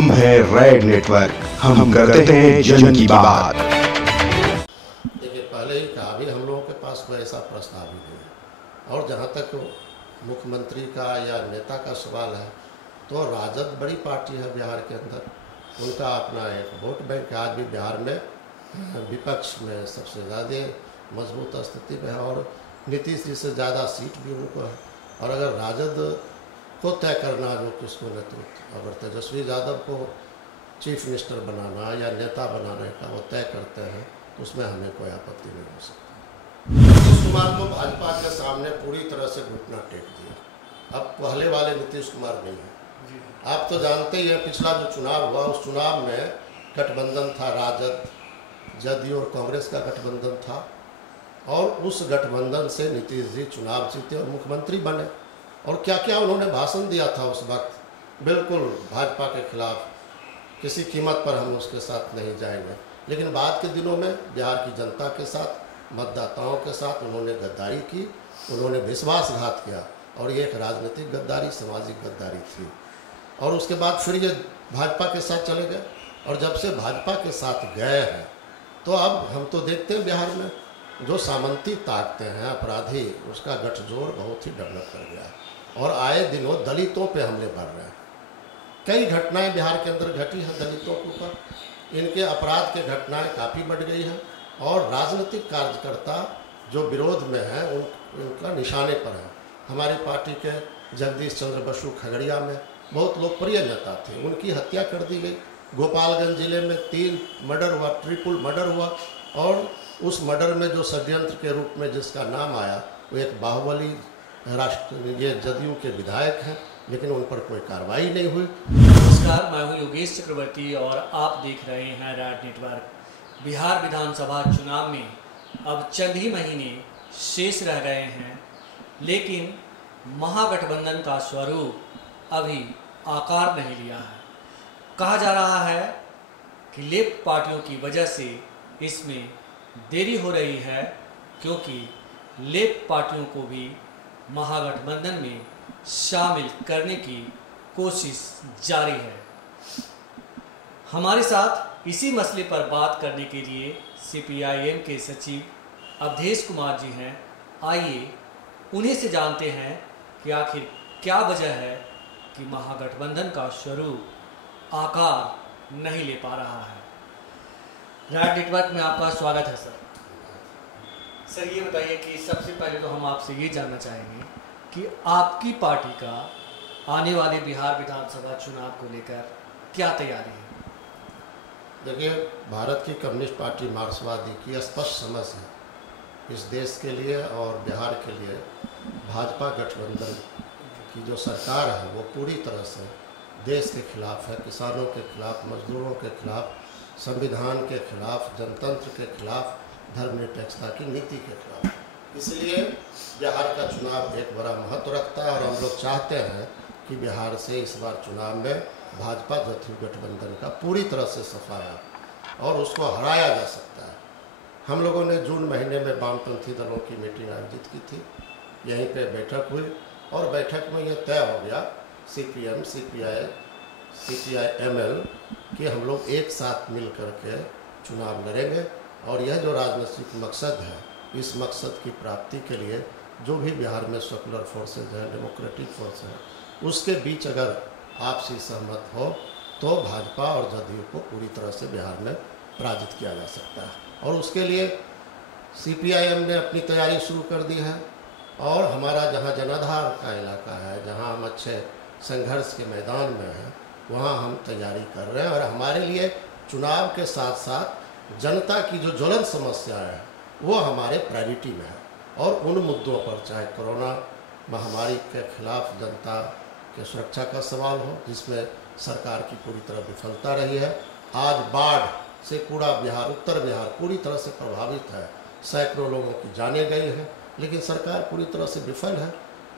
हम हैं red network, हम करते हैं जन की बात। देखिए, पहले ही कहा भी हम लोगों के पास कोई ऐसा प्रस्ताव ही नहीं है। और जहाँ तक मुख्यमंत्री का या नेता का सवाल है, तो राजद बड़ी पार्टी है बिहार के अंदर, उनका अपना एक वोट बैंक है। आज भी बिहार में विपक्ष में सबसे ज़्यादा मजबूत स्थिति में है और नीतीश जी से ज़्यादा सीट भी उनको है। और अगर राजद को तय करना जो किसको नेतृत्व, अगर तेजस्वी यादव को चीफ मिनिस्टर बनाना या नेता बनाने का वो तय करते हैं तो उसमें हमें कोई आपत्ति नहीं हो सकती। नीतीश कुमार को भाजपा के सामने पूरी तरह से घुटना टेक दिया। अब पहले वाले नीतीश कुमार नहीं है। आप तो जानते ही हैं, पिछला जो चुनाव हुआ उस चुनाव में गठबंधन था, राजद, जदयू और कांग्रेस का गठबंधन था। और उस गठबंधन से नीतीश जी चुनाव जीते और मुख्यमंत्री बने। और क्या क्या उन्होंने भाषण दिया था उस वक्त, बिल्कुल भाजपा के खिलाफ, किसी कीमत पर हम उसके साथ नहीं जाएंगे। लेकिन बाद के दिनों में बिहार की जनता के साथ, मतदाताओं के साथ उन्होंने गद्दारी की, उन्होंने विश्वासघात किया और ये एक राजनीतिक गद्दारी, सामाजिक गद्दारी थी। और उसके बाद फिर ये भाजपा के साथ चले गए। और जब से भाजपा के साथ गए हैं तो अब हम तो देखते हैं बिहार में जो सामंती ताकते हैं अपराधी, उसका गठजोड़ बहुत ही डेवलप कर गया है। और आए दिनों दलितों पे हमले बढ़ रहे हैं। कई घटनाएं बिहार के अंदर घटी हैं दलितों के ऊपर, इनके अपराध के घटनाएं काफ़ी बढ़ गई हैं। और राजनीतिक कार्यकर्ता जो विरोध में हैं उनका निशाने पर है। हमारी पार्टी के जगदीश चंद्र बसु खगड़िया में बहुत लोकप्रिय नेता थे, उनकी हत्या कर दी गई। गोपालगंज जिले में 3 मर्डर हुआ, ट्रिपल मर्डर हुआ। और उस मर्डर में जो षड्यंत्र के रूप में जिसका नाम आया वो एक बाहुबली ये जदयू के विधायक हैं, लेकिन उन पर कोई कार्रवाई नहीं हुई। नमस्कार, मैं हूं योगेश चक्रवर्ती और आप देख रहे हैं रेड नेटवर्क। बिहार विधानसभा चुनाव में अब चंद ही महीने शेष रह गए हैं, लेकिन महागठबंधन का स्वरूप अभी आकार नहीं लिया है। कहा जा रहा है कि लेफ्ट पार्टियों की वजह से इसमें देरी हो रही है, क्योंकि लेफ्ट पार्टियों को भी महागठबंधन में शामिल करने की कोशिश जारी है। हमारे साथ इसी मसले पर बात करने के लिए सीपीआईएम के सचिव अवधेश कुमार जी हैं। आइए उन्हीं से जानते हैं कि आखिर क्या वजह है कि महागठबंधन का स्वरूप आकार नहीं ले पा रहा है। रेड नेटवर्क में आपका स्वागत है सर। सर, ये बताइए कि सबसे पहले तो हम आपसे ये जानना चाहेंगे कि आपकी पार्टी का आने वाले बिहार विधानसभा चुनाव को लेकर क्या तैयारी है? देखिए, भारत की कम्युनिस्ट पार्टी मार्क्सवादी की स्पष्ट समझ है इस देश के लिए और बिहार के लिए भाजपा गठबंधन की जो सरकार है वो पूरी तरह से देश के खिलाफ है, किसानों के खिलाफ, मजदूरों के खिलाफ, संविधान के खिलाफ, जनतंत्र के खिलाफ, धर्मनिरपेक्षता की नीति के खिलाफ। इसलिए बिहार का चुनाव एक बड़ा महत्व रखता है और हम लोग चाहते हैं कि बिहार से इस बार चुनाव में भाजपा जदयू गठबंधन का पूरी तरह से सफाया और उसको हराया जा सकता है। हम लोगों ने जून महीने में वामपंथी दलों की मीटिंग आयोजित की थी, यहीं पे बैठक हुई और बैठक में यह तय हो गया सीपीएम, सीपीआई, सीपीआई-एमएल कि हम लोग एक साथ मिल करके चुनाव लड़ेंगे। और यह जो राजनीतिक मकसद है, इस मकसद की प्राप्ति के लिए जो भी बिहार में सेकुलर फोर्सेज हैं, डेमोक्रेटिक फोर्स हैं, उसके बीच अगर आपसी सहमत हो तो भाजपा और जदयू को पूरी तरह से बिहार में पराजित किया जा सकता है। और उसके लिए सीपीआईएम ने अपनी तैयारी शुरू कर दी है। और हमारा जहाँ जनाधार का इलाका है, जहाँ हम अच्छे संघर्ष के मैदान में हैं, वहाँ हम तैयारी कर रहे हैं। और हमारे लिए चुनाव के साथ साथ जनता की जो ज्वलंत समस्याएं हैं वो हमारे प्रायोरिटी में है। और उन मुद्दों पर, चाहे कोरोना महामारी के खिलाफ जनता के सुरक्षा का सवाल हो, जिसमें सरकार की पूरी तरह विफलता रही है। आज बाढ़ से पूरा बिहार, उत्तर बिहार पूरी तरह से प्रभावित है, सैकड़ों लोगों की जानें गई हैं, लेकिन सरकार पूरी तरह से विफल है।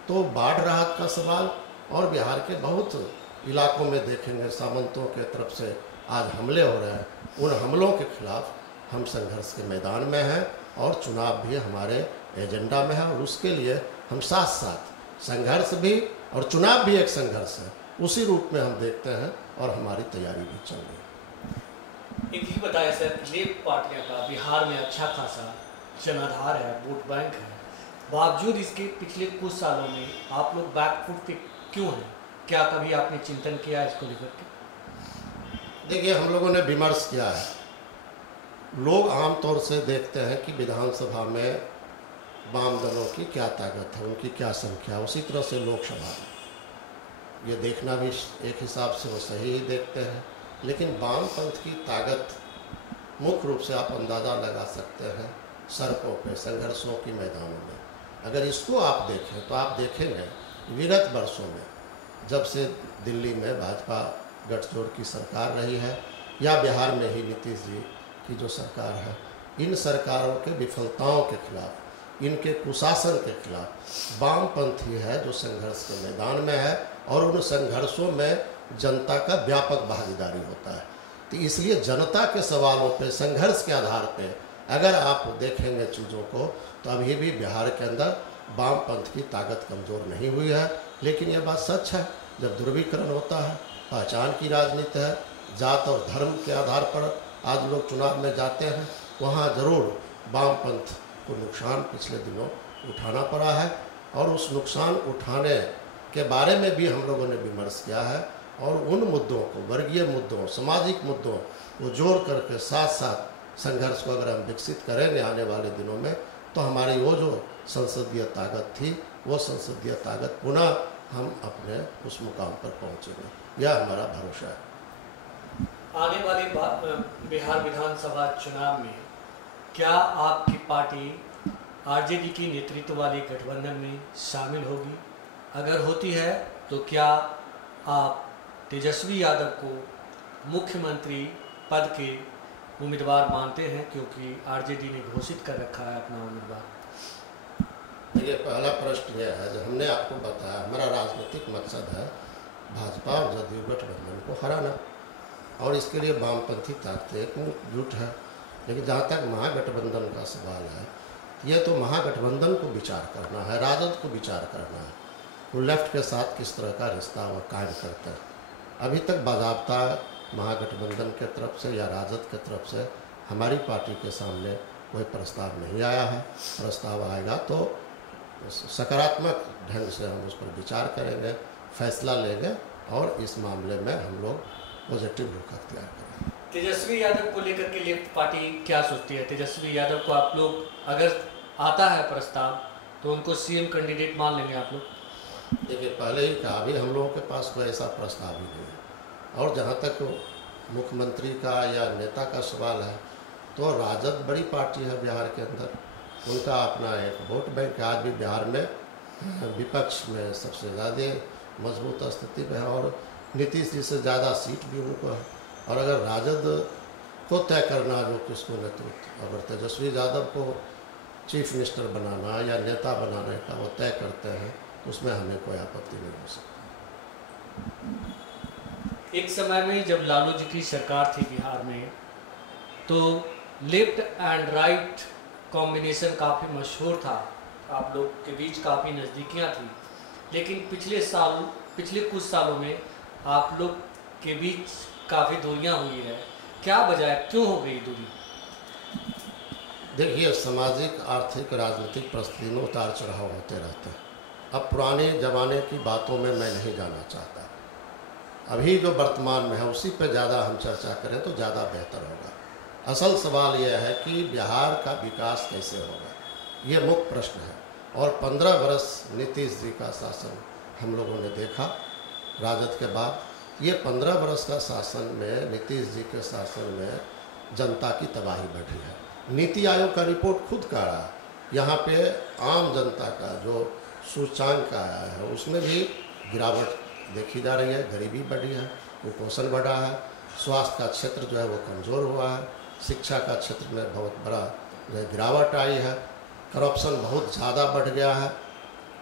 तो बाढ़ राहत का सवाल, और बिहार के बहुत इलाकों में देखेंगे सामंतों के तरफ से आज हमले हो रहे हैं, उन हमलों के खिलाफ हम संघर्ष के मैदान में हैं और चुनाव भी हमारे एजेंडा में है। और उसके लिए हम साथ साथ संघर्ष भी, और चुनाव भी एक संघर्ष है, उसी रूप में हम देखते हैं और हमारी तैयारी भी चल रही है। एक ही बताया सर, लेफ्ट पार्टियों का बिहार में अच्छा खासा जनाधार है, वोट बैंक है, बावजूद इसके पिछले कुछ सालों में आप लोग बैकफुट पे क्यों हैं? क्या कभी आपने चिंतन किया इसको लेकर के? देखिए, हम लोगों ने विमर्श किया है। लोग आमतौर से देखते हैं कि विधानसभा में वाम दलों की क्या ताकत है, उनकी क्या संख्या, उसी तरह से लोकसभा में ये देखना भी एक हिसाब से वो सही ही देखते हैं। लेकिन वामपंथ की ताकत मुख्य रूप से आप अंदाज़ा लगा सकते हैं सड़कों पे, संघर्षों के मैदानों में। अगर इसको आप देखें तो आप देखेंगे विगत वर्षों में जब से दिल्ली में भाजपा गठजोड़ की सरकार रही है या बिहार में ही नीतीश जी की जो सरकार है, इन सरकारों के विफलताओं के खिलाफ, इनके कुशासन के खिलाफ वामपंथ ही है जो संघर्ष के मैदान में है और उन संघर्षों में जनता का व्यापक भागीदारी होता है। तो इसलिए जनता के सवालों पे, संघर्ष के आधार पे अगर आप देखेंगे चीज़ों को तो अभी भी बिहार के अंदर वामपंथ की ताकत कमज़ोर नहीं हुई है। लेकिन यह बात सच है, जब ध्रुवीकरण होता है, पहचान की राजनीति है, जात और धर्म के आधार पर आज लोग चुनाव में जाते हैं, वहाँ ज़रूर वामपंथ को नुकसान पिछले दिनों उठाना पड़ा है और उस नुकसान उठाने के बारे में भी हम लोगों ने विमर्श किया है और उन मुद्दों को, वर्गीय मुद्दों, सामाजिक मुद्दों को जोड़ करके साथ साथ संघर्ष को अगर हम विकसित करेंगे आने वाले दिनों में तो हमारी वो जो संसदीय ताकत थी, वो संसदीय ताकत पुनः हम अपने उस मुकाम पर पहुँचेंगे, यह हमारा भरोसा है। आने वाले बिहार विधानसभा चुनाव में क्या आपकी पार्टी आरजेडी की नेतृत्व वाले गठबंधन में शामिल होगी? अगर होती है तो क्या आप तेजस्वी यादव को मुख्यमंत्री पद के उम्मीदवार मानते हैं, क्योंकि आरजेडी ने घोषित कर रखा है अपना उम्मीदवार? देखिए, पहला प्रश्न यह है, जो हमने आपको बताया, हमारा राजनीतिक मकसद है भाजपा और जदयू गठबंधन को हराना और इसके लिए वामपंथी ताकतें एकजुट है। लेकिन जहाँ तक महागठबंधन का सवाल है, यह तो महागठबंधन को विचार करना है, राजद को विचार करना है, वो लेफ्ट के साथ किस तरह का रिश्ता वह कायम करते हैं। अभी तक बाज़ाब्ता महागठबंधन के तरफ से या राजद के तरफ से हमारी पार्टी के सामने कोई प्रस्ताव नहीं आया है। प्रस्ताव आएगा तो सकारात्मक ढंग से हम उस पर विचार करेंगे, फैसला लेंगे और इस मामले में हम लोग पॉजिटिव रुख अख्तियार करेंगे। तेजस्वी यादव को लेकर के लेफ्ट पार्टी क्या सोचती है? तेजस्वी यादव को आप लोग, अगर आता है प्रस्ताव तो उनको सीएम कैंडिडेट मान लेंगे आप लोग? देखिए, पहले ही कहा, अभी हम लोगों के पास कोई ऐसा प्रस्ताव ही नहीं है। और जहाँ तक मुख्यमंत्री का या नेता का सवाल है तो राजद बड़ी पार्टी है बिहार के अंदर, उनका अपना एक वोट बैंक है। आज भी बिहार में विपक्ष में सबसे ज़्यादा मजबूत स्थिति में है और नीतीश जी से ज़्यादा सीट भी उनको है। और अगर राजद को तय करना जो किसको नेतृत्व, अगर तेजस्वी यादव को चीफ मिनिस्टर बनाना या नेता बनाने का वो तय करते हैं तो उसमें हमें कोई आपत्ति नहीं हो सकती। एक समय में जब लालू जी की सरकार थी बिहार में तो लेफ्ट एंड राइट कॉम्बिनेशन काफ़ी मशहूर था, आप लोग के बीच काफ़ी नज़दीकियाँ थी। लेकिन पिछले कुछ सालों में आप लोग के बीच काफ़ी दूरियाँ हुई है, क्या वजह है, क्यों हो गई दूरी? देखिए, सामाजिक, आर्थिक, राजनीतिक परिस्थिति में उतार चढ़ाव होते रहते हैं। अब पुराने ज़माने की बातों में मैं नहीं जाना चाहता। अभी जो वर्तमान में है उसी पर ज़्यादा हम चर्चा करें तो ज़्यादा बेहतर होगा। असल सवाल यह है कि बिहार का विकास कैसे होगा, ये मुख्य प्रश्न है। और 15 वर्ष नीतीश जी का शासन हम लोगों ने देखा राजद के बाद। ये 15 वर्ष का शासन में, नीतीश जी के शासन में जनता की तबाही बढ़ी है। नीति आयोग का रिपोर्ट खुद कह रहा है, यहाँ पे आम जनता का जो सूचकांक आया है उसमें भी गिरावट देखी जा रही है, गरीबी बढ़ी है, कुपोषण बढ़ा है, स्वास्थ्य का क्षेत्र जो है वो कमज़ोर हुआ है, शिक्षा का क्षेत्र में बहुत बड़ा गिरावट आई है, करप्शन बहुत ज़्यादा बढ़ गया है,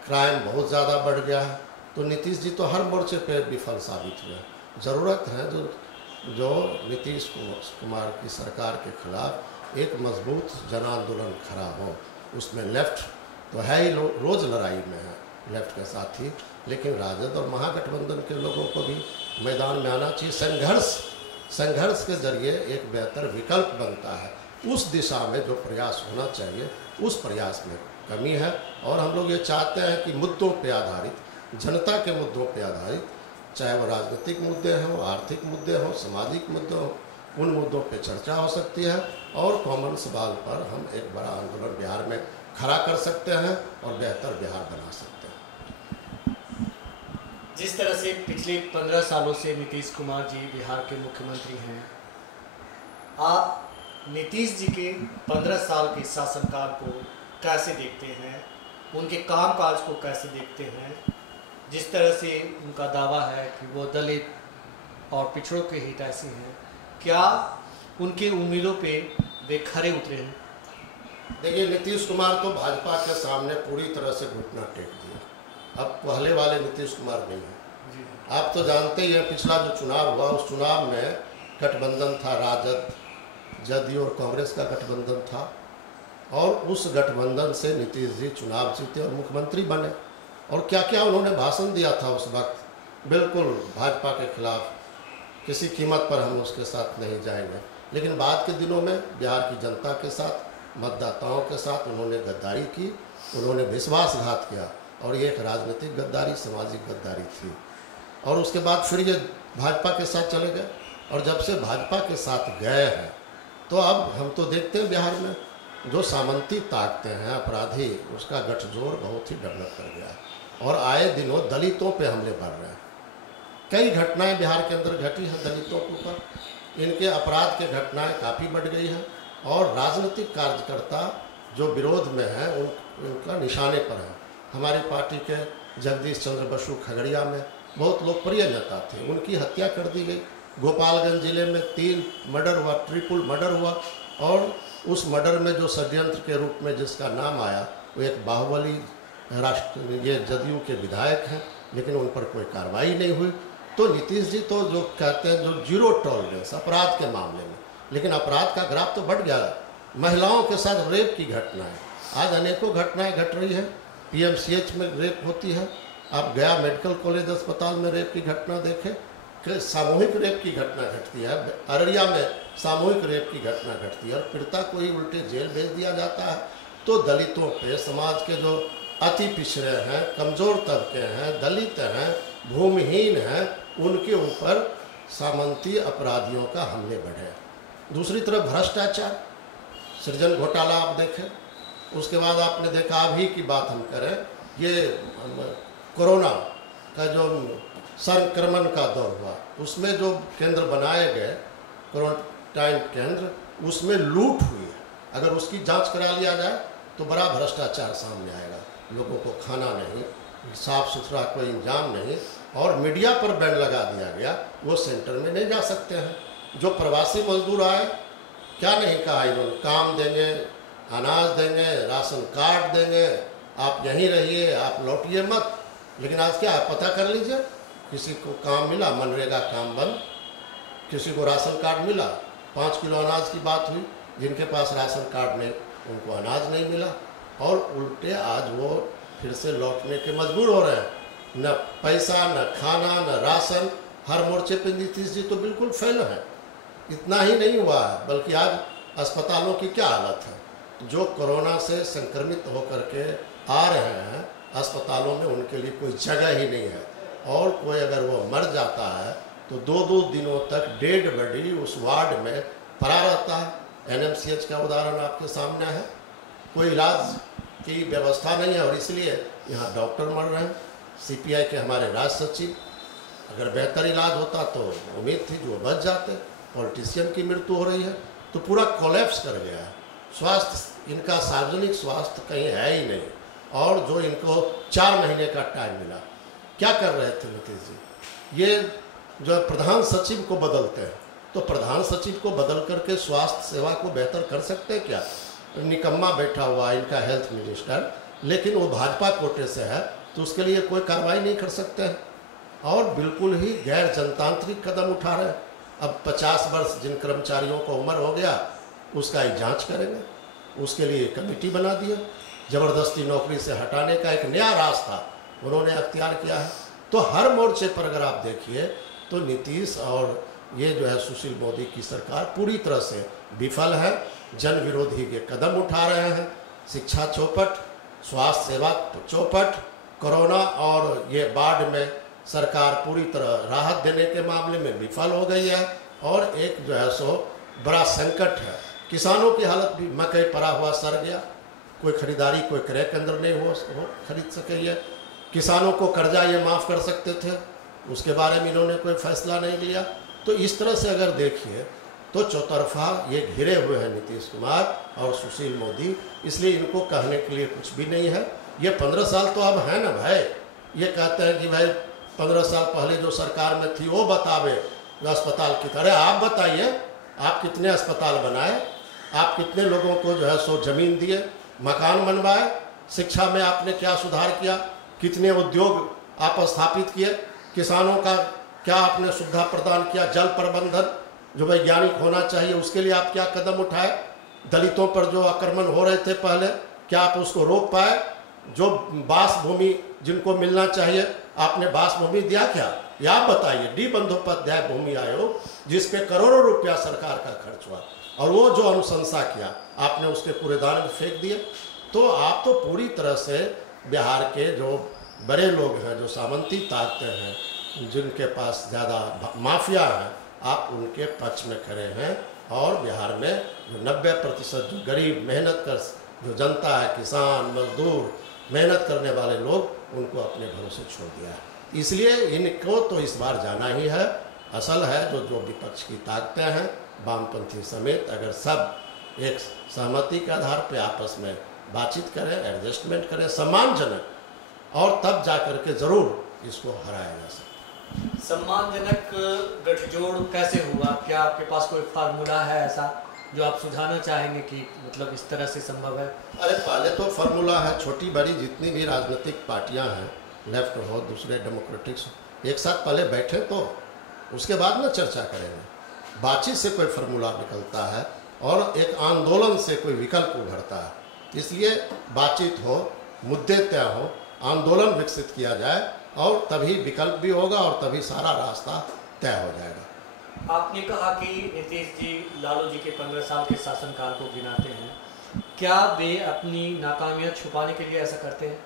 क्राइम बहुत ज़्यादा बढ़ गया है। तो नीतीश जी तो हर मोर्चे पे विफल साबित हुए। ज़रूरत है जो नीतीश कुमार की सरकार के खिलाफ एक मजबूत जन आंदोलन खड़ा हो। उसमें लेफ्ट तो है ही, रोज़ लड़ाई में है, लेफ्ट के साथ ही, लेकिन राजद और महागठबंधन के लोगों को भी मैदान में आना चाहिए। संघर्ष के जरिए एक बेहतर विकल्प बनता है। उस दिशा में जो प्रयास होना चाहिए उस प्रयास में कमी है। और हम लोग ये चाहते हैं कि मुद्दों पे आधारित, जनता के मुद्दों पे आधारित, चाहे वो राजनीतिक मुद्दे हों, आर्थिक मुद्दे हों, सामाजिक मुद्दे हों, उन मुद्दों पे चर्चा हो सकती है और कॉमन सवाल पर हम एक बड़ा आंदोलन बिहार में खड़ा कर सकते हैं और बेहतर बिहार बना सकते हैं। जिस तरह से पिछले 15 सालों से नीतीश कुमार जी बिहार के मुख्यमंत्री हैं, आप नीतीश जी के 15 साल के शासनकाल को कैसे देखते हैं, उनके कामकाज को कैसे देखते हैं? जिस तरह से उनका दावा है कि वो दलित और पिछड़ों के हितैषी हैं, क्या उनकी उम्मीदों पे वे खरे उतरे हैं? देखिए, नीतीश कुमार तो भाजपा के सामने पूरी तरह से घुटना टेक दिया। अब पहले वाले नीतीश कुमार नहीं है। आप तो जानते ही हैं, पिछला जो चुनाव हुआ उस चुनाव में गठबंधन था, राजद, जदयू और कांग्रेस का गठबंधन था, और उस गठबंधन से नीतीश जी चुनाव जीते और मुख्यमंत्री बने। और क्या क्या उन्होंने भाषण दिया था उस वक्त, बिल्कुल भाजपा के खिलाफ, किसी कीमत पर हम उसके साथ नहीं जाएंगे। लेकिन बाद के दिनों में बिहार की जनता के साथ, मतदाताओं के साथ उन्होंने गद्दारी की, उन्होंने विश्वासघात किया, और ये एक राजनीतिक गद्दारी, सामाजिक गद्दारी थी। और उसके बाद फिर ये भाजपा के साथ चले गए, और जब से भाजपा के साथ गए हैं तो अब हम तो देखते हैं बिहार में जो सामंती ताकतें हैं, अपराधी, उसका गठजोड़ बहुत ही डेवलप कर गया है और आए दिनों दलितों पे हमले बढ़ रहे हैं। कई घटनाएं बिहार के अंदर घटी हैं दलितों के ऊपर, इनके अपराध के घटनाएं काफ़ी बढ़ गई हैं, और राजनीतिक कार्यकर्ता जो विरोध में हैं उनका निशाने पर है। हमारी पार्टी के जगदीश चंद्र बसु खगड़िया में बहुत लोकप्रिय नेता थे, उनकी हत्या कर दी गई। गोपालगंज जिले में 3 मर्डर हुआ, ट्रिपल मर्डर हुआ, और उस मर्डर में जो षड्यंत्र के रूप में जिसका नाम आया वो एक बाहुबली ये जदयू के विधायक हैं, लेकिन उन पर कोई कार्रवाई नहीं हुई। तो नीतीश जी तो जो कहते हैं जो जीरो टॉलरेंस अपराध के मामले में, लेकिन अपराध का ग्राफ तो बढ़ गया। महिलाओं के साथ रेप की घटनाएं, आज अनेकों घटनाएं घट रही है। PMCH में रेप होती है, आप गया मेडिकल कॉलेज अस्पताल में रेप की घटना देखें, सामूहिक रेप की घटना घटती है। अररिया में सामूहिक रेप की घटना घटती है और पीड़िता को ही उल्टे जेल भेज दिया जाता है। तो दलितों पे, समाज के जो अति पिछड़े हैं, कमज़ोर तबके हैं, दलित हैं, भूमिहीन हैं, उनके ऊपर सामंती अपराधियों का हमले बढ़े। दूसरी तरफ भ्रष्टाचार, सृजन घोटाला आप देखें, उसके बाद आपने देखा, अभी की बात हम करें, ये कोरोना का जो संक्रमण का दौर हुआ, उसमें जो केंद्र बनाए गए क्वारंटाइन केंद्र, उसमें लूट हुई है। अगर उसकी जांच करा लिया जाए तो बड़ा भ्रष्टाचार सामने आएगा। लोगों को खाना नहीं, साफ सुथरा कोई इंतजाम नहीं, और मीडिया पर बैन लगा दिया गया, वो सेंटर में नहीं जा सकते हैं। जो प्रवासी मजदूर आए, क्या नहीं कहा इन्होंने, काम देंगे, अनाज देंगे, राशन कार्ड देंगे, आप यहीं रहिए, आप लौटिए मत। लेकिन आज क्या है, पता कर लीजिए, किसी को काम मिला, मनरेगा काम बंद, किसी को राशन कार्ड मिला, 5 किलो अनाज की बात हुई, जिनके पास राशन कार्ड नहीं उनको अनाज नहीं मिला, और उल्टे आज वो फिर से लौटने के मजबूर हो रहे हैं। न पैसा, न खाना, न राशन, हर मोर्चे पे नीतीश जी तो बिल्कुल फेल है। इतना ही नहीं हुआ है, बल्कि आज अस्पतालों की क्या हालत है। जो कोरोना से संक्रमित होकर के आ रहे हैं अस्पतालों में, उनके लिए कोई जगह ही नहीं है, और कोई अगर वो मर जाता है तो 2-2 दिनों तक डेड बॉडी उस वार्ड में पड़ा रहता है। NMCH का उदाहरण आपके सामने है, कोई इलाज की व्यवस्था नहीं है, और इसलिए यहाँ डॉक्टर मर रहे हैं। CPI के हमारे राज्य सचिव, अगर बेहतर इलाज होता तो उम्मीद थी जो बच जाते, पॉलिटिशियन की मृत्यु हो रही है, तो पूरा कोलैप्स कर गया है स्वास्थ्य। इनका सार्वजनिक स्वास्थ्य कहीं है ही नहीं, और जो इनको 4 महीने का टाइम मिला, क्या कर रहे थे नीतीश जी? ये जो प्रधान सचिव को बदलते हैं, तो प्रधान सचिव को बदल करके स्वास्थ्य सेवा को बेहतर कर सकते हैं क्या? निकम्मा बैठा हुआ इनका हेल्थ मिनिस्टर, लेकिन वो भाजपा कोटे से है, तो उसके लिए कोई कार्रवाई नहीं कर सकते हैं, और बिल्कुल ही गैर जनतांत्रिक कदम उठा रहे हैं। अब 50 वर्ष जिन कर्मचारियों को उम्र हो गया, उसका ही जांच करेंगे, उसके लिए कमेटी बना दिया। ज़बरदस्ती नौकरी से हटाने का एक नया रास्ता उन्होंने अख्तियार किया है। तो हर मोर्चे पर अगर आप देखिए तो नीतीश और ये जो है सुशील मोदी की सरकार पूरी तरह से विफल है, जन विरोधी के कदम उठा रहे हैं। शिक्षा चौपट, स्वास्थ्य सेवा चौपट, कोरोना और ये बाढ़ में सरकार पूरी तरह राहत देने के मामले में विफल हो गई है। और एक जो है सो बड़ा संकट है, किसानों की हालत भी, मकई पड़ा हुआ सड़ गया, कोई खरीदारी कोई क्रय केंद्र नहीं हो खरीद सके। ये किसानों को कर्जा ये माफ़ कर सकते थे, उसके बारे में इन्होंने कोई फैसला नहीं लिया। तो इस तरह से अगर देखिए तो चौतरफा ये घिरे हुए हैं नीतीश कुमार और सुशील मोदी, इसलिए इनको कहने के लिए कुछ भी नहीं है। ये 15 साल तो अब है ना भाई, ये कहते हैं कि भाई 15 साल पहले जो सरकार में थी वो बतावे अस्पताल की तरह। आप बताइए, आप कितने अस्पताल बनाए, आप कितने लोगों को जो है सो जमीन दिए, मकान बनवाए, शिक्षा में आपने क्या सुधार किया, कितने उद्योग आप स्थापित किए, किसानों का क्या आपने सुविधा प्रदान किया, जल प्रबंधन जो वैज्ञानिक होना चाहिए उसके लिए आप क्या कदम उठाए, दलितों पर जो आक्रमण हो रहे थे पहले क्या आप उसको रोक पाए, जो बास भूमि जिनको मिलना चाहिए आपने बास भूमि दिया क्या, या आप बताइए। डी बंदोपाध्याय भूमि आयोग जिस पे करोड़ों रुपया सरकार का खर्च हुआ और वो जो अनुशंसा किया आपने उसके कूड़ेदान में फेंक दिए। तो आप तो पूरी तरह से बिहार के जो बड़े लोग हैं, जो सामंती ताकतें हैं, जिनके पास ज़्यादा माफिया हैं, आप उनके पक्ष में खड़े हैं। और बिहार में जो 90% जो गरीब मेहनत कर जो जनता है, किसान मजदूर मेहनत करने वाले लोग, उनको अपने भरोसे छोड़ दिया है। इसलिए इनको तो इस बार जाना ही है। असल है जो विपक्ष की ताकतें हैं, वामपंथी समेत, अगर सब एक सहमति के आधार पर आपस में बातचीत करें, एडजस्टमेंट करें सम्मानजनक, और तब जा कर के ज़रूर इसको हराया जा सकता। सम्मानजनक गठजोड़ कैसे हुआ? क्या आपके पास कोई फार्मूला है ऐसा जो आप सुझाना चाहेंगे कि मतलब इस तरह से संभव है? अरे पहले तो फार्मूला है, छोटी बड़ी जितनी भी राजनीतिक पार्टियां हैं, लेफ्ट हो दूसरे डेमोक्रेटिक्स, एक साथ पहले बैठे तो उसके बाद में चर्चा करेंगे। बातचीत से कोई फार्मूला निकलता है और एक आंदोलन से कोई विकल्प उभरता है। इसलिए बातचीत हो, मुद्दे तय हो, आंदोलन विकसित किया जाए और तभी विकल्प भी होगा और तभी सारा रास्ता तय हो जाएगा। आपने कहा कि नीतीश जी लालू जी के 15 साल के शासनकाल को गिनाते हैं, क्या वे अपनी नाकामियां छुपाने के लिए ऐसा करते हैं?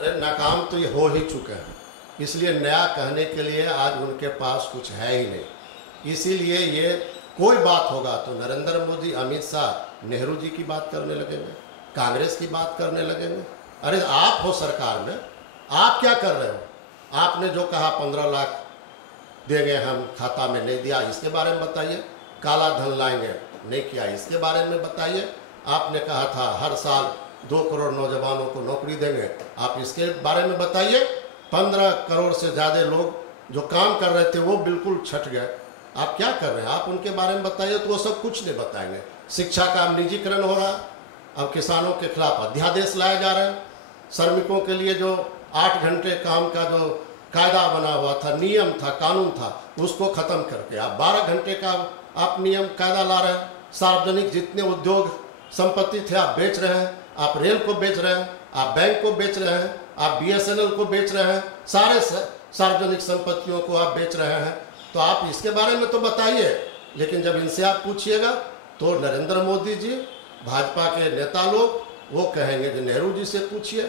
अरे नाकाम तो ये हो ही चुके हैं, इसलिए नया कहने के लिए आज उनके पास कुछ है ही नहीं। इसीलिए ये कोई बात होगा तो नरेंद्र मोदी, अमित शाह, नेहरू जी की बात करने लगेंगे, कांग्रेस की बात करने लगेंगे। अरे आप हो सरकार में, आप क्या कर रहे हो? आपने जो कहा 15 लाख देंगे हम, खाता में नहीं दिया, इसके बारे में बताइए। काला धन लाएंगे, नहीं किया, इसके बारे में बताइए। आपने कहा था हर साल 2 करोड़ नौजवानों को नौकरी देंगे, आप इसके बारे में बताइए। 15 करोड़ से ज़्यादा लोग जो काम कर रहे थे वो बिल्कुल छट गए, आप क्या कर रहे हैं? आप उनके बारे में बताइए। तो वो सब कुछ नहीं बताएंगे। शिक्षा का निजीकरण हो रहा, अब किसानों के खिलाफ अध्यादेश लाए जा रहे हैं। श्रमिकों के लिए जो 8 घंटे काम का जो कायदा बना हुआ था, नियम था, कानून था, उसको ख़त्म करके आप 12 घंटे का आप नियम कायदा ला रहे हैं। सार्वजनिक जितने उद्योग संपत्ति थे आप बेच रहे हैं, आप रेल को बेच रहे हैं, आप बैंक को बेच रहे हैं, आप BSNL को बेच रहे हैं, सारे सार्वजनिक संपत्तियों को आप बेच रहे हैं। तो आप इसके बारे में तो बताइए। लेकिन जब इनसे आप पूछिएगा तो नरेंद्र मोदी जी, भाजपा के नेता लोग, वो कहेंगे कि नेहरू जी से पूछिए,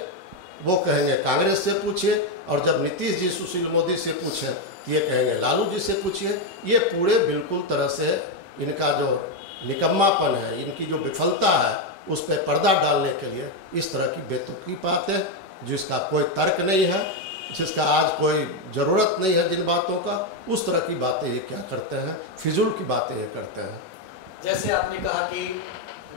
वो कहेंगे कांग्रेस से पूछिए, और जब नीतीश जी सुशील मोदी से पूछें तो ये कहेंगे लालू जी से पूछिए। ये पूरे बिल्कुल तरह से इनका जो निकम्मापन है, इनकी जो विफलता है, उस पर पर्दा डालने के लिए इस तरह की बेतुकी बातें, जिसका कोई तर्क नहीं है, जिसका आज कोई ज़रूरत नहीं है जिन बातों का, उस तरह की बातें ये क्या करते हैं, फिजूल की बातें ये करते हैं। जैसे आपने कहा कि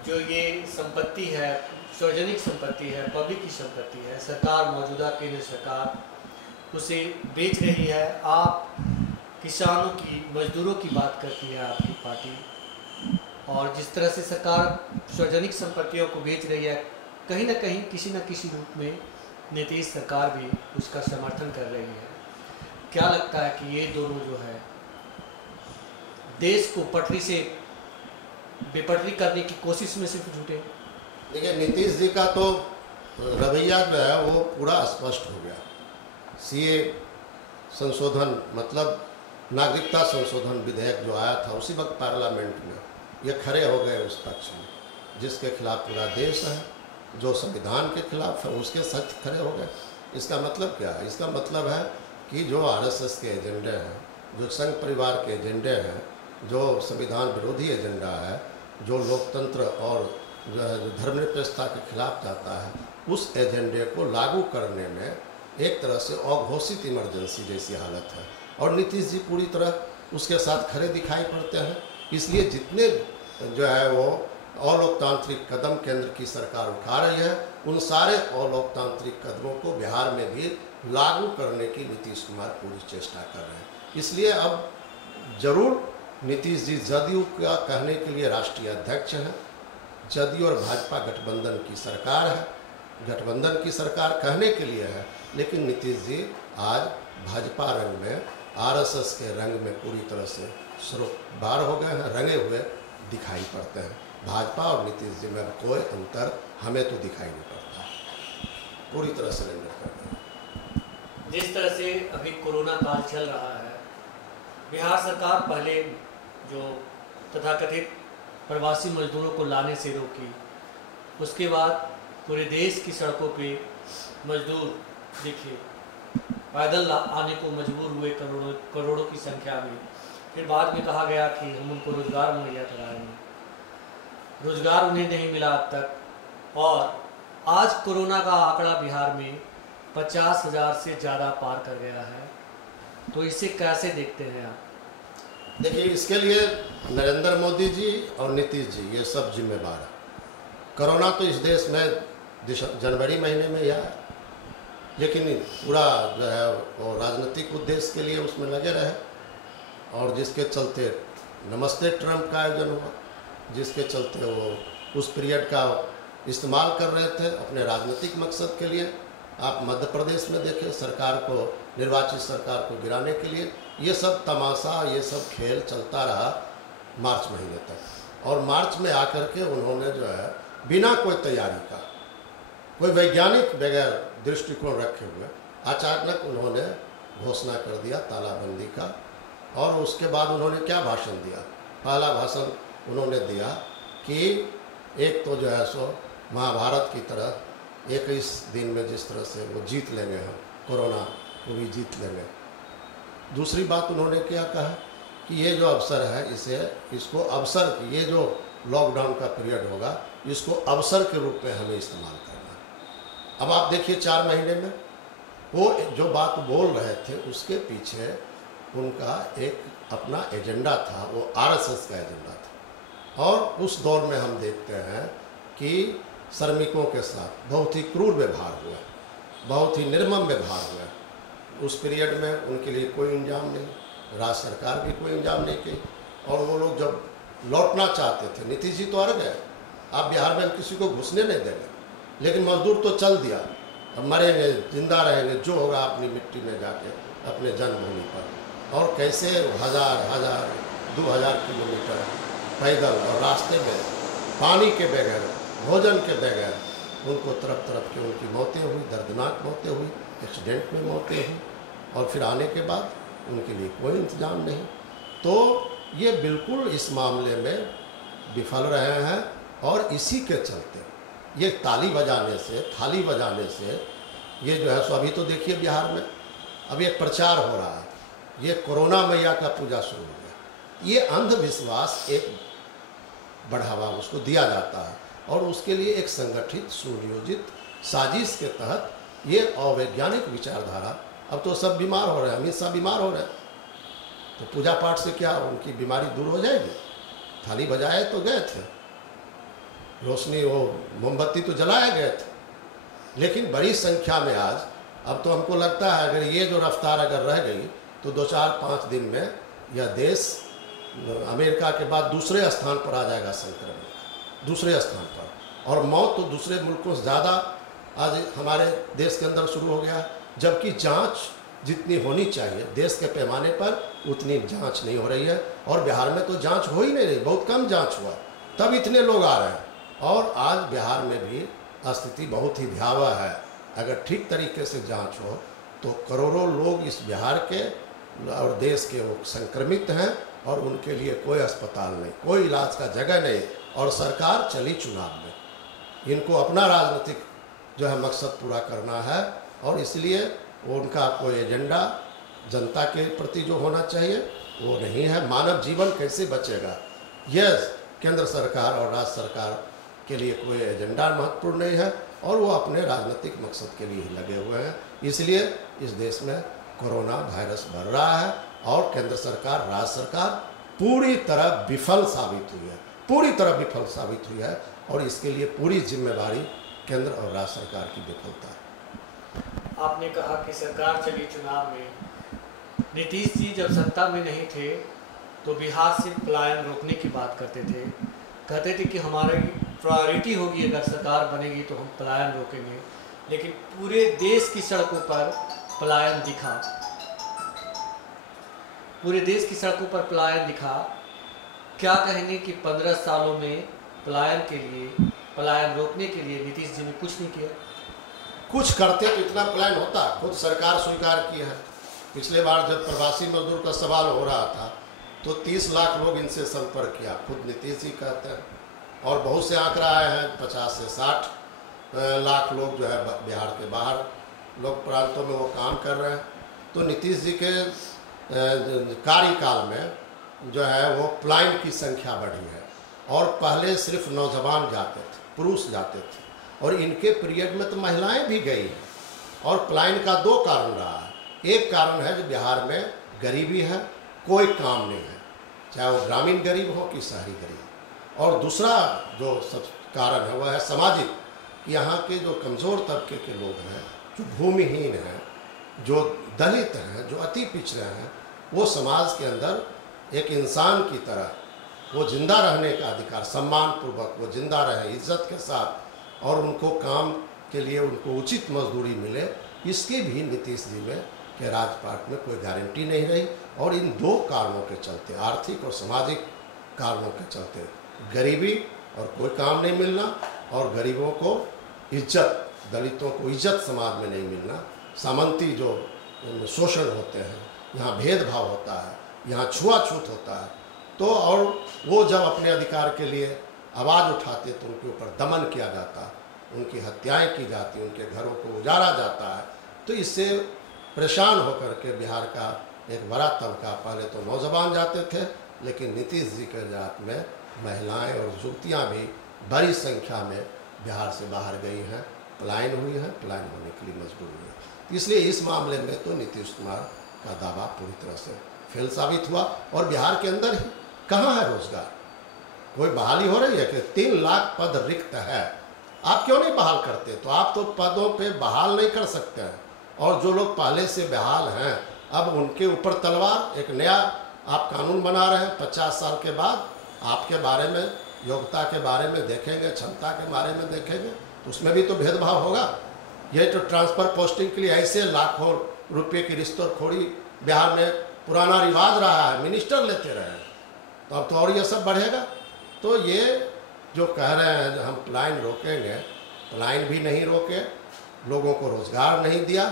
जो ये संपत्ति है, सार्वजनिक संपत्ति है, पब्लिक की संपत्ति है, सरकार, मौजूदा केंद्र सरकार उसे बेच रही है। आप किसानों की, मजदूरों की बात करती है आपकी पार्टी, और जिस तरह से सरकार सार्वजनिक संपत्तियों को बेच रही है, कहीं ना कहीं किसी न किसी रूप में नीतीश सरकार भी उसका समर्थन कर रही है। क्या लगता है कि ये दोनों जो है देश को पटरी से बेपटरी करने की कोशिश में सिर्फ जुटे? देखिए नीतीश जी का तो रवैया जो है वो पूरा स्पष्ट हो गया। सीए संशोधन मतलब नागरिकता संशोधन विधेयक जो आया था उसी वक्त पार्लियामेंट में ये खड़े हो गए उस पक्ष में जिसके खिलाफ पूरा देश है, जो संविधान के खिलाफ है उसके सख्त खड़े हो गए। इसका मतलब क्या है? इसका मतलब है कि जो आरएसएस के एजेंडे हैं, जो संघ परिवार के एजेंडे हैं, जो संविधान विरोधी एजेंडा है, जो लोकतंत्र और जो है जो धर्मनिरपेक्षता के खिलाफ जाता है, उस एजेंडे को लागू करने में एक तरह से अघोषित इमरजेंसी जैसी हालत है और नीतीश जी पूरी तरह उसके साथ खड़े दिखाई पड़ते हैं। इसलिए जितने जो है वो अलोकतांत्रिक कदम केंद्र की सरकार उठा रही है, उन सारे अलोकतांत्रिक कदमों को बिहार में भी लागू करने की नीतीश कुमार पूरी चेष्टा कर रहे हैं। इसलिए अब जरूर नीतीश जी जदयू का कहने के लिए राष्ट्रीय अध्यक्ष हैं, जदयू और भाजपा गठबंधन की सरकार है, गठबंधन की सरकार कहने के लिए है, लेकिन नीतीश जी आज भाजपा रंग में, आरएसएस के रंग में पूरी तरह से सरोबार हो गए हैं, रंगे हुए दिखाई पड़ते हैं। भाजपा और नीतीश जी में कोई अंतर हमें तो दिखाई नहीं पड़ता, पूरी तरह से सरेंडर कर रहे हैं। जिस तरह से अभी कोरोना काल चल रहा है, बिहार सरकार पहले जो तथाकथित प्रवासी मजदूरों को लाने से रोकी, उसके बाद पूरे देश की सड़कों पे मजदूर देखिए पैदल आने को मजबूर हुए करोड़ों की संख्या में। फिर बाद में कहा गया कि हम उनको रोजगार मुहैया कराएंगे, रोजगार उन्हें नहीं मिला अब तक। और आज कोरोना का आंकड़ा बिहार में 50,000 से ज़्यादा पार कर गया है। तो इसे कैसे देखते हैं आप? देखिए, इसके लिए नरेंद्र मोदी जी और नीतीश जी ये सब जिम्मेवार है। कोरोना तो इस देश में जनवरी महीने में ही आया, लेकिन पूरा जो है वो राजनीतिक उद्देश्य के लिए उसमें लगे रहे और जिसके चलते नमस्ते ट्रंप का आयोजन हुआ, जिसके चलते वो उस पीरियड का इस्तेमाल कर रहे थे अपने राजनीतिक मकसद के लिए। आप मध्य प्रदेश में देखें, सरकार को, निर्वाचित सरकार को गिराने के लिए ये सब तमाशा, ये सब खेल चलता रहा मार्च महीने तक। और मार्च में आकर के उन्होंने जो है बिना कोई तैयारी का, कोई वैज्ञानिक बगैर दृष्टिकोण रखे हुए अचानक उन्होंने घोषणा कर दिया तालाबंदी का। और उसके बाद उन्होंने क्या भाषण दिया? पहला भाषण उन्होंने दिया कि एक तो जो है सो महाभारत की तरह 21 दिन में जिस तरह से वो जीत लेंगे, हम कोरोना को भी जीत लेंगे। दूसरी बात उन्होंने क्या कहा कि ये जो अवसर है इसको अवसर, ये जो लॉकडाउन का पीरियड होगा इसको अवसर के रूप में हमें इस्तेमाल करना है। अब आप देखिए 4 महीने में वो जो बात बोल रहे थे उसके पीछे उनका एक अपना एजेंडा था, वो आरएसएस का एजेंडा था। और उस दौर में हम देखते हैं कि श्रमिकों के साथ बहुत ही क्रूर व्यवहार हुआ, बहुत ही निर्मम व्यवहार हुआ। उस पीरियड में उनके लिए कोई इंतजाम नहीं, राज्य सरकार भी कोई इंतजाम नहीं की। और वो लोग जब लौटना चाहते थे, नीतीश जी तो अड़ गए, आप बिहार में किसी को घुसने नहीं देंगे, लेकिन मजदूर तो चल दिया, अब मरेंगे जिंदा रहेंगे जो होगा अपनी मिट्टी में जाके अपने जन्मभूमि पर। और कैसे 1000 2000 किलोमीटर पैदल और रास्ते में पानी के बगैर, भोजन के बगैर उनको तरफ तरफ की उनकी मौतें हुई, दर्दनाक मौतें हुई, एक्सीडेंट में मौतें हुई। और फिर आने के बाद उनके लिए कोई इंतजाम नहीं। तो ये बिल्कुल इस मामले में विफल रहे हैं। और इसी के चलते ये थाली बजाने से ये जो है सो अभी तो देखिए बिहार में अभी एक प्रचार हो रहा है, ये कोरोना मैया का पूजा शुरू हो गया। ये अंधविश्वास एक बढ़ावा उसको दिया जाता है और उसके लिए एक संगठित सुनियोजित साजिश के तहत ये अवैज्ञानिक विचारधारा। अब तो सब बीमार हो रहे हैं, अमित शाह बीमार हो रहे हैं, तो पूजा पाठ से क्या उनकी बीमारी दूर हो जाएगी? थाली बजाए तो गए थे, रोशनी वो मोमबत्ती तो जलाए गए थे, लेकिन बड़ी संख्या में आज, अब तो हमको लगता है अगर ये जो रफ्तार अगर रह गई तो 2-4-5 दिन में यह देश अमेरिका के बाद दूसरे स्थान पर आ जाएगा संक्रमण, दूसरे स्थान पर। और मौत तो दूसरे मुल्कों से ज़्यादा आज हमारे देश के अंदर शुरू हो गया, जबकि जांच जितनी होनी चाहिए देश के पैमाने पर उतनी जांच नहीं हो रही है। और बिहार में तो जांच हो ही नहीं रही, बहुत कम जांच हुआ, तब इतने लोग आ रहे हैं। और आज बिहार में भी स्थिति बहुत ही भयावह है। अगर ठीक तरीके से जांच हो तो करोड़ों लोग इस बिहार के और देश के वो संक्रमित हैं और उनके लिए कोई अस्पताल नहीं, कोई इलाज का जगह नहीं, और सरकार चली चुनाव में। इनको अपना राजनीतिक जो है मकसद पूरा करना है, और इसलिए वो उनका कोई एजेंडा जनता के प्रति जो होना चाहिए वो नहीं है। मानव जीवन कैसे बचेगा, यह केंद्र सरकार और राज्य सरकार के लिए कोई एजेंडा महत्वपूर्ण नहीं है, और वो अपने राजनीतिक मकसद के लिए ही लगे हुए हैं। इसलिए इस देश में कोरोना वायरस बढ़ रहा है और केंद्र सरकार, राज्य सरकार पूरी तरह विफल साबित हुई है, पूरी तरह विफल साबित हुई है, और इसके लिए पूरी जिम्मेवारी केंद्र और राज्य सरकार की विफलता है। आपने कहा कि सरकार चली चुनाव में, नीतीश जी जब सत्ता में नहीं थे तो बिहार से पलायन रोकने की बात करते थे, कहते थे कि हमारी प्रायोरिटी होगी, अगर सरकार बनेगी तो हम पलायन रोकेंगे, लेकिन पूरे देश की सड़कों पर पलायन दिखा, पूरे देश की सड़कों पर पलायन दिखा। क्या कहेंगे कि 15 सालों में पलायन के लिए, पलायन रोकने के लिए नीतीश जी ने कुछ नहीं किया? कुछ करते तो इतना पलायन होता, खुद सरकार स्वीकार की है। पिछले बार जब प्रवासी मजदूर का सवाल हो रहा था तो 30 लाख लोग इनसे संपर्क किया, खुद नीतीश जी कहते हैं, और बहुत से आंकड़ा आए हैं 50 से 60 लाख लोग जो है बिहार के बाहर लोग प्रांतों में वो काम कर रहे हैं। तो नीतीश जी के कार्यकाल में जो है वो पलायन की संख्या बढ़ी है, और पहले सिर्फ नौजवान जाते थे, पुरुष जाते थे, और इनके पीरियड में तो महिलाएं भी गई हैं। और पलायन का 2 कारण रहा है। एक कारण है जो बिहार में गरीबी है, कोई काम नहीं है, चाहे वो ग्रामीण गरीब हो कि शहरी गरीब। और दूसरा जो सब कारण है वह है सामाजिक। यहाँ के जो कमज़ोर तबके के लोग हैं, जो भूमिहीन हैं, जो दलित हैं, जो अति पिछड़े हैं, वो समाज के अंदर एक इंसान की तरह वो जिंदा रहने का अधिकार, सम्मानपूर्वक वो जिंदा रहे इज्जत के साथ, और उनको काम के लिए उनको उचित मजदूरी मिले, इसकी भी नीतीश जी में के राजपाट में कोई गारंटी नहीं रही। और इन 2 कारणों के चलते, आर्थिक और सामाजिक कारणों के चलते, गरीबी और कोई काम नहीं मिलना, और गरीबों को इज्जत, दलितों को इज्जत समाज में नहीं मिलना, सामंती जो शोषण होते हैं, यहाँ भेदभाव होता है, यहाँ छुआछूत होता है। तो और वो जब अपने अधिकार के लिए आवाज़ उठाते तो उनके ऊपर दमन किया जाता, उनकी हत्याएं की जाती, उनके घरों को उजाड़ा जाता है। तो इससे परेशान होकर के बिहार का एक बड़ा तबका, पहले तो नौजवान जाते थे, लेकिन नीतीश जी के जात में महिलाएं और युवतियां भी बड़ी संख्या में बिहार से बाहर गई हैं, पलायन हुई हैं, पलायन होने के लिए मजबूर हुई है। तो इसलिए इस मामले में तो नीतीश कुमार का दावा पूरी तरह से फेल साबित हुआ। और बिहार के अंदर ही कहाँ है रोजगार, कोई बहाली हो रही है कि 3 लाख पद रिक्त है, आप क्यों नहीं बहाल करते? तो आप तो पदों पे बहाल नहीं कर सकते हैं, और जो लोग पहले से बहाल हैं अब उनके ऊपर तलवार, एक नया आप कानून बना रहे हैं। 50 साल के बाद आपके बारे में, योग्यता के बारे में देखेंगे, क्षमता के बारे में देखेंगे, तो उसमें भी तो भेदभाव होगा। ये तो ट्रांसफ़र पोस्टिंग के लिए ऐसे लाखों रुपए की रिश्वतखोरी बिहार में पुराना रिवाज रहा है, मिनिस्टर लेते रहे, तो अब तो और ये सब बढ़ेगा। तो ये जो कह रहे हैं हम पलायन रोकेंगे, पलायन भी नहीं रोके, लोगों को रोज़गार नहीं दिया,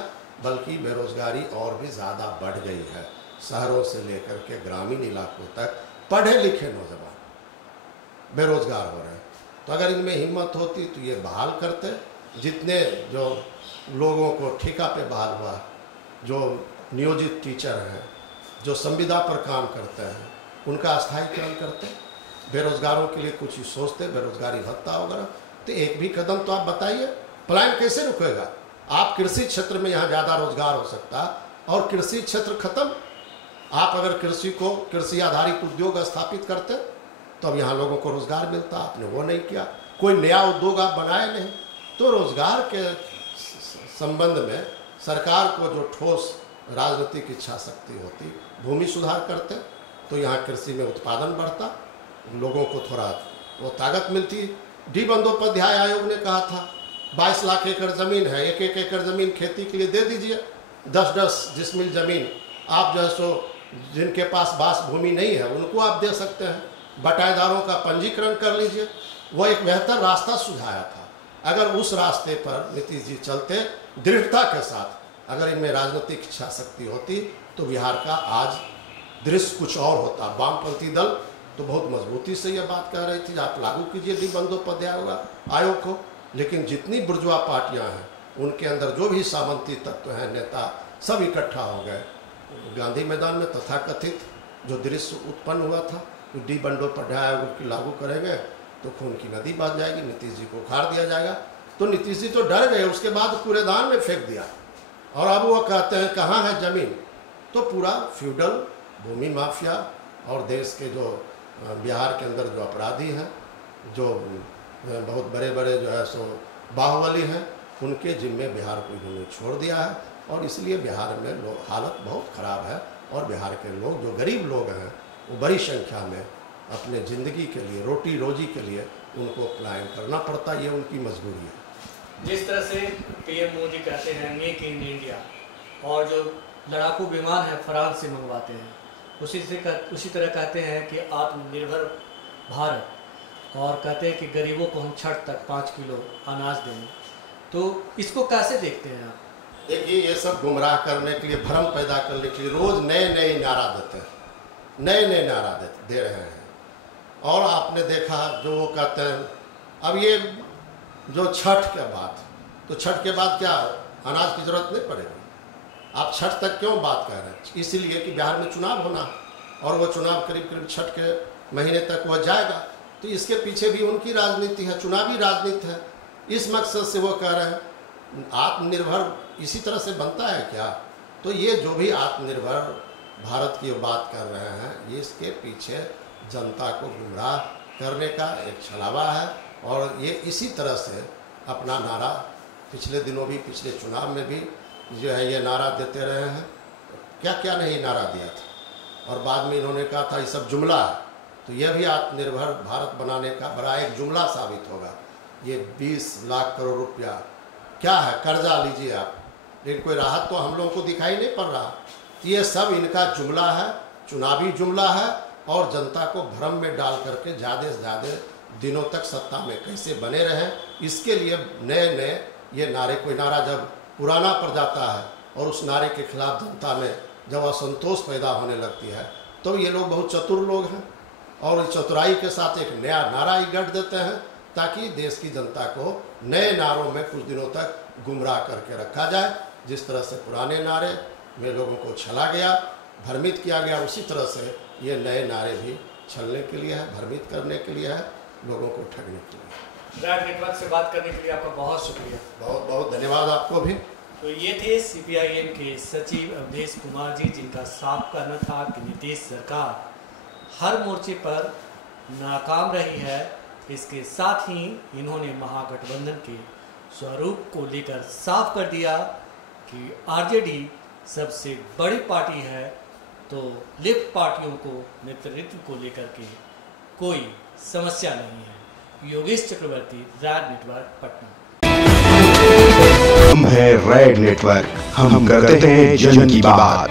बल्कि बेरोज़गारी और भी ज़्यादा बढ़ गई है। शहरों से लेकर के ग्रामीण इलाकों तक पढ़े लिखे नौजवान बेरोज़गार हो रहे हैं। तो अगर इनमें हिम्मत होती तो ये बहाल करते। जितने जो लोगों को ठेका पे बहाल हुआ, जो नियोजित टीचर हैं, जो संविदा पर काम करते हैं, उनका स्थायीकरण करते, बेरोज़गारों के लिए कुछ ही सोचते, बेरोज़गारी भत्ता वगैरह। तो एक भी कदम तो आप बताइए, पलायन कैसे रुकेगा? आप कृषि क्षेत्र में यहाँ ज़्यादा रोजगार हो सकता, और कृषि क्षेत्र खत्म। आप अगर कृषि आधारित उद्योग स्थापित करते तो अब यहाँ लोगों को रोजगार मिलता, आपने वो नहीं किया। कोई नया उद्योग आप बनाए नहीं। तो रोजगार के संबंध में सरकार को जो ठोस राजनीतिक इच्छा शक्ति होती, भूमि सुधार करते तो यहाँ कृषि में उत्पादन बढ़ता, लोगों को थोड़ा वो ताकत मिलती। डी बंदोपाध्याय आयोग ने कहा था 22 लाख एकड़ ज़मीन है, 1-1 एकड़ ज़मीन खेती के लिए दे दीजिए, 10-10 डिसमिल ज़मीन आप जो है सो जिनके पास बास भूमि नहीं है उनको आप दे सकते हैं, बटाईदारों का पंजीकरण कर लीजिए। वो एक बेहतर रास्ता सुझाया था। अगर उस रास्ते पर नीतीश जी चलते दृढ़ता के साथ, अगर इनमें राजनीतिक इच्छा शक्ति होती तो बिहार का आज दृश्य कुछ और होता। वामपंथी दल तो बहुत मजबूती से ये बात कह रही थी आप लागू कीजिए डी बंदोपाध्याय आयोग को, लेकिन जितनी बुर्जुआ पार्टियां हैं उनके अंदर जो भी सामंती तत्व हैं, नेता सब इकट्ठा हो गए गांधी मैदान में। तथाकथित जो दृश्य उत्पन्न हुआ था कि डी बंदोपाध्याय आयोग की लागू करेंगे तो खून की नदी बह जाएगी, नीतीश जी को उखाड़ दिया जाएगा। तो नीतीश जी तो डर गए, उसके बाद कूड़ेदान में फेंक दिया। और अब वो कहते हैं कहाँ है ज़मीन, तो पूरा फ्यूडल भूमि माफिया और देश के जो बिहार के अंदर जो अपराधी हैं, जो बहुत बड़े बड़े जो है सो बाहुबली हैं, उनके जिम्मे बिहार को इन्होंने छोड़ दिया है। और इसलिए बिहार में हालत बहुत ख़राब है। और बिहार के लोग जो गरीब लोग हैं वो बड़ी संख्या में अपने ज़िंदगी के लिए, रोटी रोजी के लिए उनको पलायन करना पड़ता है, ये उनकी मजबूरी है। जिस तरह से पीएम मोदी कहते हैं मेक इन इंडिया, और जो लड़ाकू विमान है फ्रांस से मंगवाते हैं, उसी तरह कहते हैं कि आत्मनिर्भर भारत, और कहते हैं कि गरीबों को हम छठ तक 5 किलो अनाज देंगे। तो इसको कैसे देखते हैं आप? देखिए, ये सब गुमराह करने के लिए, भ्रम पैदा करने के लिए रोज़ नए नए नारा देते हैं, नए नए नारा दे रहे हैं। और आपने देखा जो वो कहते हैं अब ये जो छठ के बाद, तो छठ के बाद क्या अनाज की ज़रूरत नहीं पड़ेगी। आप छठ तक क्यों बात कर रहे हैं? इसीलिए कि बिहार में चुनाव होना, और वो चुनाव करीब करीब छठ के महीने तक वह जाएगा। तो इसके पीछे भी उनकी राजनीति है, चुनावी राजनीति है। इस मकसद से वो कह रहे हैं आत्मनिर्भर इसी तरह से बनता है क्या? तो ये जो भी आत्मनिर्भर भारत की बात कर रहे हैं, ये इसके पीछे जनता को गुमराह करने का एक छलावा है। और ये इसी तरह से अपना नारा पिछले दिनों भी, पिछले चुनाव में भी जो है ये नारा देते रहे हैं। क्या क्या नहीं नारा दिया था, और बाद में इन्होंने कहा था ये सब जुमला है। तो यह भी आत्मनिर्भर भारत बनाने का बड़ा एक जुमला साबित होगा। ये 20 लाख करोड़ रुपया क्या है, कर्जा लीजिए आप, लेकिन कोई राहत तो हम लोगों को दिखाई नहीं पड़ रहा। तो ये सब इनका जुमला है, चुनावी जुमला है, और जनता को भ्रम में डाल करके ज़्यादा से ज़्यादा दिनों तक सत्ता में कैसे बने रहें, इसके लिए नए नए ये नारे, कोई नारा जब पुराना पड़ जाता है और उस नारे के खिलाफ जनता में जब असंतोष पैदा होने लगती है, तो ये लोग बहुत चतुर लोग हैं और चतुराई के साथ एक नया नारा ही गढ़ देते हैं, ताकि देश की जनता को नए नारों में कुछ दिनों तक गुमराह करके रखा जाए। जिस तरह से पुराने नारे में लोगों को छला गया, भ्रमित किया गया, उसी तरह से ये नए नारे भी छलने के लिए है, भ्रमित करने के लिए है, लोगों को ठगने के लिए। राज नेटवर्क से बात करने के लिए आपका बहुत शुक्रिया। बहुत बहुत धन्यवाद आपको भी। तो ये थे CPIM के सचिव अवधेश कुमार जी, जिनका साफ कहना था कि नीतीश सरकार हर मोर्चे पर नाकाम रही है। इसके साथ ही इन्होंने महागठबंधन के स्वरूप को लेकर साफ कर दिया कि RJD सबसे बड़ी पार्टी है, तो लेफ्ट पार्टियों को नेतृत्व को लेकर के कोई समस्या नहीं है। योगेश चक्रवर्ती, रेड नेटवर्क, पटना। हम है रेड नेटवर्क, हम करते हैं जन की बात।